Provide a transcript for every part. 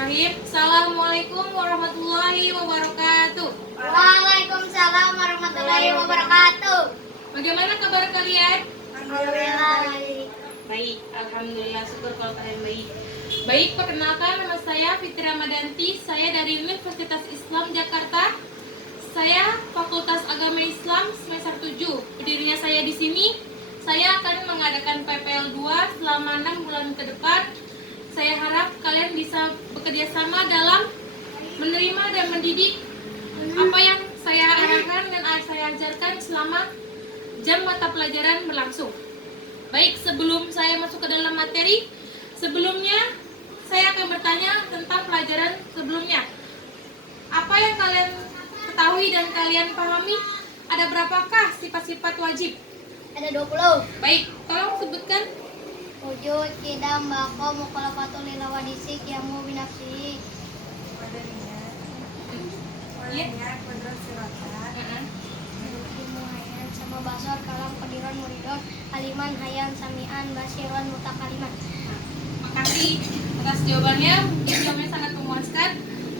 Bismillahirrahmanirrahim. Assalamualaikum warahmatullahi wabarakatuh. Waalaikumsalam warahmatullahi wabarakatuh. Bagaimana kabar kalian? Alhamdulillah. Baik, alhamdulillah, syukur kalau kalian baik. Baik, perkenalkan nama saya Fitri Ramadanti. Saya dari Universitas Islam Jakarta. Saya Fakultas Agama Islam semester 7. Berdirinya saya di sini. Saya akan mengadakan PPL 2 selama 6 bulan ke depan. Saya harap kalian bisa bekerja sama dalam menerima dan mendidik apa yang saya arahkan dan saya ajarkan selama jam mata pelajaran berlangsung. Baik, sebelum saya masuk ke dalam materi, sebelumnya saya akan bertanya tentang pelajaran sebelumnya. Apa yang kalian ketahui dan kalian pahami? Ada berapakah sifat-sifat wajib? Ada 20. Baik, tolong sebutkan. Wujud, kidam, bako, mukhalafatul lil hawadisi, qiyamu binafsihi. Kuadrat siratan, Ilmu hayan sama basar, kalam, qadiran, muridon, aliman, hayan, samian, basiran, mutakaliman. Makasih atas jawabannya. Jawabannya sangat memuaskan.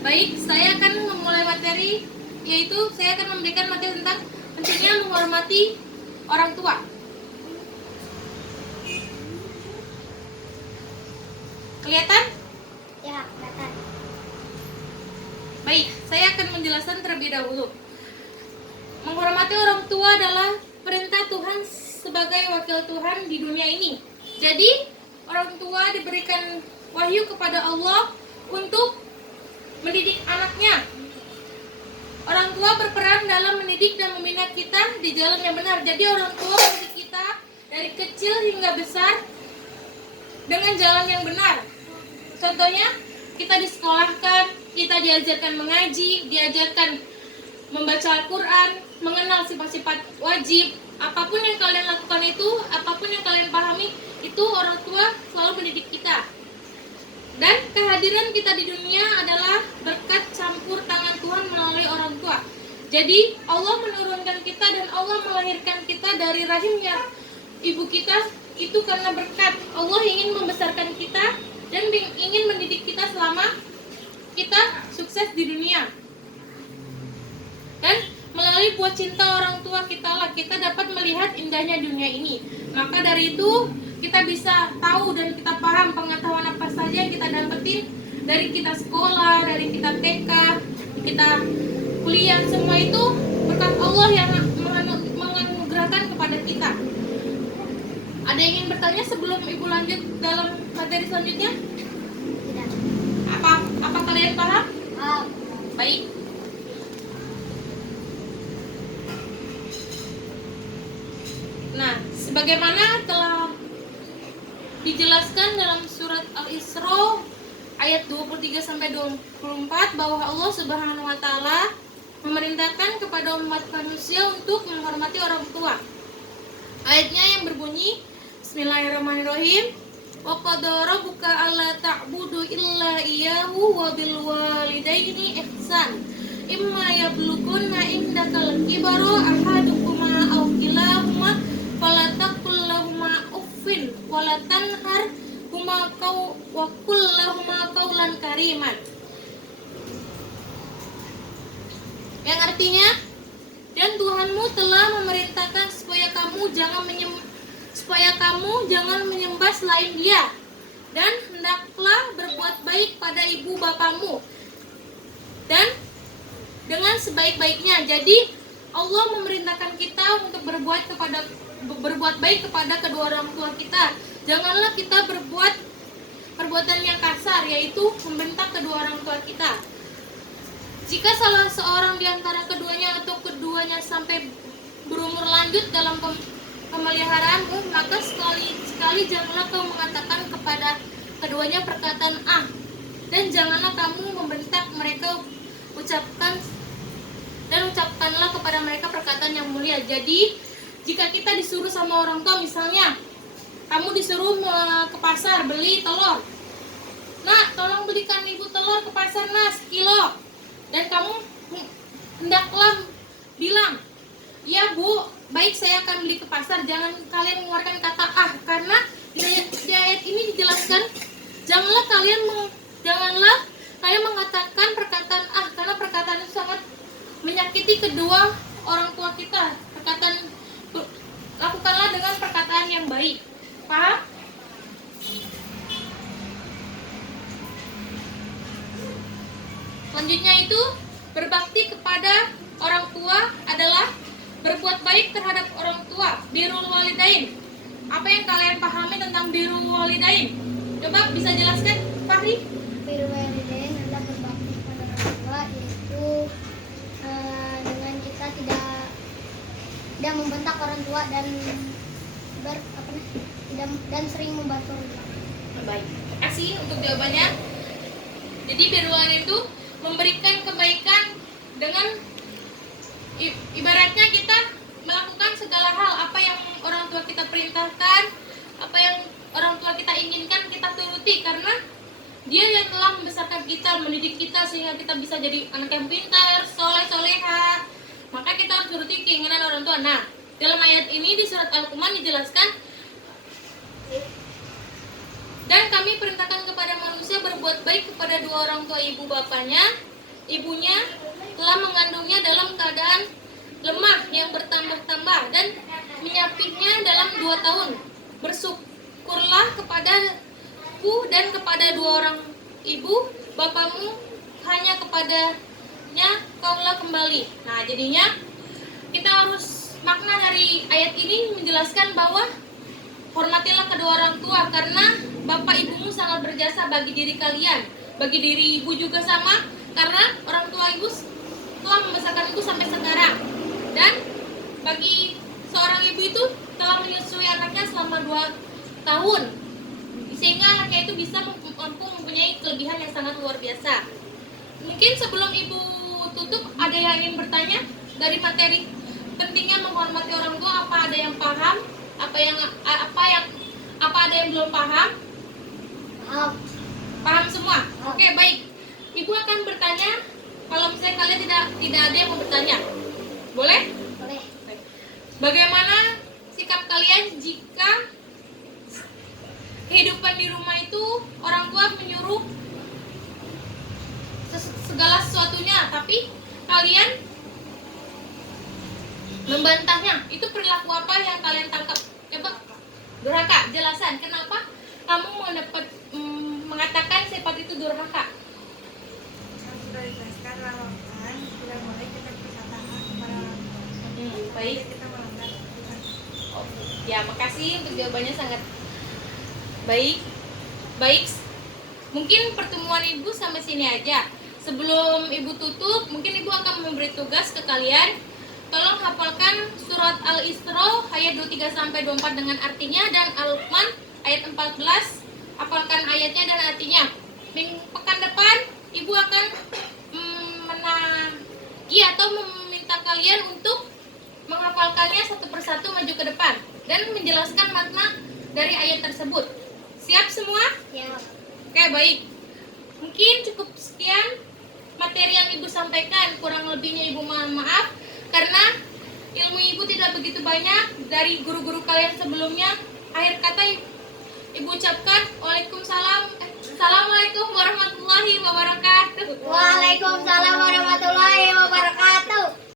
Baik, saya akan memulai materi, yaitu saya akan memberikan materi tentang pentingnya menghormati orang tua. Kelihatan? Ya, kelihatan. Baik, saya akan menjelaskan terlebih dahulu. Menghormati orang tua adalah perintah Tuhan sebagai wakil Tuhan di dunia ini. Jadi, orang tua diberikan wahyu kepada Allah untuk mendidik anaknya. Orang tua berperan dalam mendidik dan membina kita di jalan yang benar. Jadi, orang tua mendidik kita dari kecil hingga besar dengan jalan yang benar. Contohnya, kita disekolahkan, kita diajarkan mengaji, diajarkan membaca Al-Quran, mengenal sifat-sifat wajib. Apapun yang kalian lakukan itu, apapun yang kalian pahami, itu orang tua selalu mendidik kita. Dan kehadiran kita di dunia adalah berkat campur tangan Tuhan melalui orang tua. Jadi Allah menurunkan kita dan Allah melahirkan kita dari rahimnya ibu kita itu karena berkat. Allah ingin membesarkan kita dan ingin mendidik kita selama kita sukses di dunia. Dan melalui buah cinta orang tua kita lah kita dapat melihat indahnya dunia ini. Maka dari itu kita bisa tahu dan kita paham pengetahuan apa saja yang kita dapetin dari kita sekolah, dari kita TK, kita kuliah, semua itu berkat Allah yang menganugerahkan kepada kita. Ada yang ingin bertanya sebelum ibu lanjut dalam materi selanjutnya? Tidak. Apa kalian paham? Baik. Nah, sebagaimana telah dijelaskan dalam surat Al-Isra ayat 23 sampai 24 bahwa Allah Subhanahu wa taala memerintahkan kepada umat manusia untuk menghormati orang tua. Ayatnya yang berbunyi Bismillahirrahmanirrahim. Wa qadara rabbuka alla ta'budu illa iyyahu wa bil walidaini ihsan. Imma yablughanna indakal kibara ahaduhuma aw kilahuma fala taqul lahumā uffin wa la tanharhumā wa qul lahumā qawlan kariman. Yang artinya, dan Tuhanmu telah memerintahkan supaya kamu jangan menyembah selain Dia, dan hendaklah berbuat baik pada ibu bapamu dan dengan sebaik-baiknya. Jadi Allah memerintahkan kita untuk berbuat baik kepada kedua orang tua kita. Janganlah kita berbuat perbuatan yang kasar, yaitu membentak kedua orang tua kita. Jika salah seorang di antara keduanya atau keduanya sampai berumur lanjut dalam pemeliharaanmu, maka sekali janganlah kau mengatakan kepada keduanya perkataan dan janganlah kamu membentak mereka, ucapkanlah kepada mereka perkataan yang mulia. Jadi jika kita disuruh sama orang tua, misalnya kamu disuruh ke pasar beli telur, nak tolong belikan ibu telur ke pasar nak sekilo, dan kamu hendaklah bilang, iya bu, baik saya akan beli ke pasar. Jangan kalian mengeluarkan kata karena di ayat ini dijelaskan janganlah berbakti kedua orang tua kita. Lakukanlah dengan perkataan yang baik. Paham? Selanjutnya itu berbakti kepada orang tua adalah berbuat baik terhadap orang tua, birrul walidain. Apa yang kalian pahami tentang birrul walidain? Coba bisa jelaskan, Fahri? Birrul walidain adalah berbakti kepada orang tua, yaitu dengan kita tidak membentak orang tua dan dan sering membantu orang tua. Baik, terima kasih untuk jawabannya. Jadi birrul walidain itu memberikan kebaikan dengan ibaratnya kita melakukan segala hal, apa yang orang tua kita perintahkan, apa yang orang tua kita inginkan kita turuti, karena dia yang telah membesarkan kita, mendidik kita sehingga kita bisa jadi anak yang pintar, soleh-soleha. Maka kita harus turuti keinginan orang tua. Nah, dalam ayat ini di surat Al-Qur'an dijelaskan, dan kami perintahkan kepada manusia berbuat baik kepada dua orang tua ibu bapanya. Ibunya telah mengandungnya dalam keadaan lemah yang bertambah-tambah dan menyapitnya dalam 2 tahun. Bersyukurlah kepadaku dan kepada dua orang ibu bapamu, hanya kepadanya kaulah kembali. Nah, jadinya kita harus, makna dari ayat ini menjelaskan bahwa hormatilah kedua orang tua, karena bapak ibumu sangat berjasa bagi diri kalian. Bagi diri ibu juga sama, karena orang tua ibu telah membesarkan ibu sampai sekarang. Dan bagi seorang ibu itu telah menyusui anaknya selama 2 tahun, sehingga anaknya itu bisa mampu mempunyai kelebihan yang sangat luar biasa. Mungkin sebelum ibu tutup, ada yang ingin bertanya dari materi pentingnya menghormati orang tua? Apa ada yang paham? Apa ada yang belum paham? Paham semua? Oke, baik. Ibu akan bertanya. Kalau misalnya kalian tidak ada yang mau bertanya, boleh? Boleh. Bagaimana sikap kalian jika kehidupan di rumah itu orang tua menyuruh segala sesuatunya, tapi kalian membantahnya? Itu perilaku apa yang kalian tangkap? Coba, durhaka. Jelasan kenapa kamu mengatakan sifat itu durhaka? Yang sudah dijelaskan larangan, tidak boleh kita berkata kepada orang tua. Baik. Jadi kita melanggar aturan. Ya, makasih untuk jawabannya, sangat baik. Baik. Mungkin pertemuan ibu sampai sini aja. Sebelum ibu tutup, mungkin ibu akan memberi tugas ke kalian. Tolong hafalkan surat Al-Isra ayat 23 sampai 24 dengan artinya, dan Al-Luqman ayat 14. Hafalkan ayatnya dan artinya. Pekan depan ibu akan menagi atau meminta kalian untuk menghafalkannya satu persatu maju ke depan dan menjelaskan makna dari ayat tersebut. Siap semua? Ya. Oke, baik. Mungkin cukup sekian materi yang ibu sampaikan. Kurang lebihnya ibu mohon maaf, karena ilmu ibu tidak begitu banyak dari guru-guru kalian sebelumnya. Akhir kata ibu ucapkan Assalamualaikum warahmatullahi wabarakatuh. Waalaikumsalam warahmatullahi wabarakatuh.